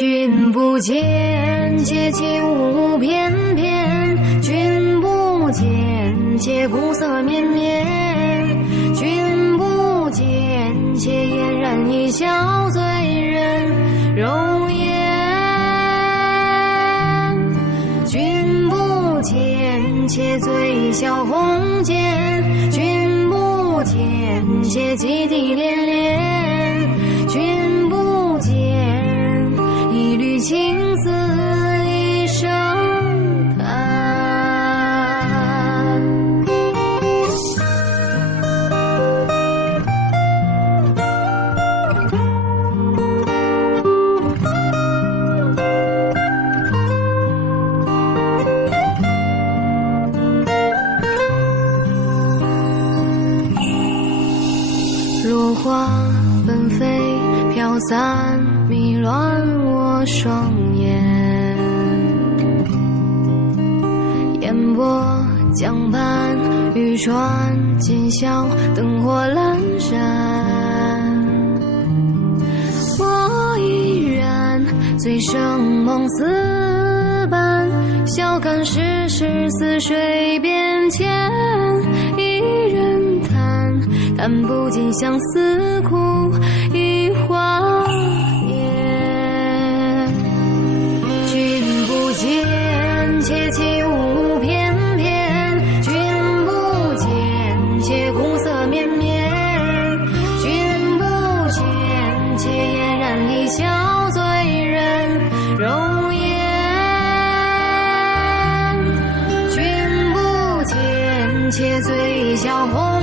君不见，且起舞翩翩；君不见，且鼓瑟绵绵；君不见，且嫣然一笑醉人容颜；君不见，且醉笑红间；君不见，且泣涕连连；君不见，一缕青丝一声叹。落花纷飞，飘散迷乱我双眼，烟波江畔，渔船今宵，灯火阑珊。我依然醉生梦死般，笑看世事似水变迁，一人叹，叹不尽相思苦，一花年。君不见，且起舞翩翩；君不见，且鼓瑟绵绵；君不见，且嫣然一笑醉人容颜；君不见，且醉笑红